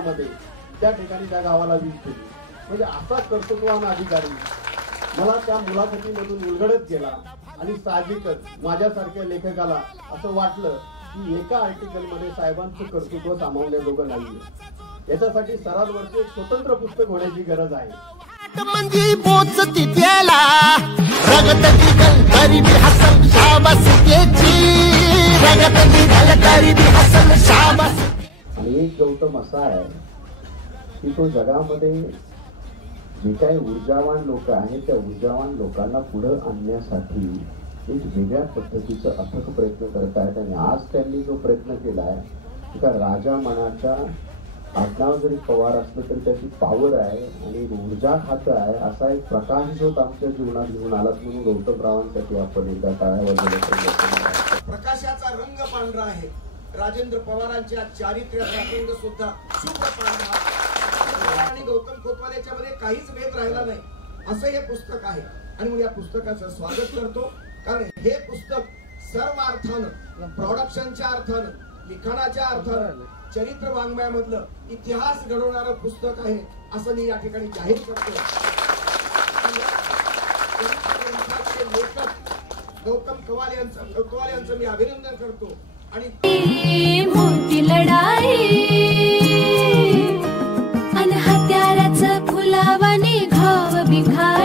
महिन्यामध्ये त्या ठिकाणी त्या गावाला वीज दिली. म्हणजे असा कर्तृत्ववान अधिकारी मला त्या मुलाखतीमधून उलगडत गेला आणि साहजिकच माझ्यासारख्या लेखकाला असं वाटलं की एका आर्टिकल मध्ये साहेबांचं कर्तृत्व सामावण्याजोगं नाहीये. याच्यासाठी सरासरवरचे एक स्वतंत्र पुस्तक होण्याची गरज आहे. मंदी पोचती त्याला रगतती गलकारी भी हसन शाबास केची रगतती गलकारी भी हसन शाबास. आणि एक गौतम असा आहे की तो जगामध्ये जे काही ऊर्जावान लोक आहेत त्या ऊर्जावान लोकांना पुढे आणण्यासाठी एक वेगळ्या पद्धतीचा अथक प्रयत्न करत आहेत. आणि आज त्यांनी जो प्रयत्न केला आहे एका राजा मनाच्या आडनाव जरी पवार असलं तरी त्याची पावर आहे आणि ऊर्जा खातं आहे. असा एक प्रकाश जो आमच्या जीवनात घेऊन आलात म्हणून गौतमरावांसाठी आपण एकदा टाळ्या वाजवल्या. प्रकाशाचा रंग पांढरा आहे. राजेंद्र पवारांच्या चारित्र्याचा रंग सुद्धा शुभ्र पांढरा आणि गौतम कोतवाल मध्ये काहीच भेद राहिला नाही असं हे पुस्तक आहे. आणि मी या पुस्तकाचं स्वागत करतो कारण हे पुस्तक सर्व अर्थानं प्रोडक्शनच्या अर्थानं लिखाणाच्या अर्थानं चरित्र वाङ्मयामधलं इतिहास घडवणारं पुस्तक आहे असं मी या ठिकाणी जाहीर करतो. लेखक गौतम कोतवाल यांचं मी अभिनंदन करतो. आणि मोठी लढाई अन हत्याराचं फुलावाने घाव बिघाव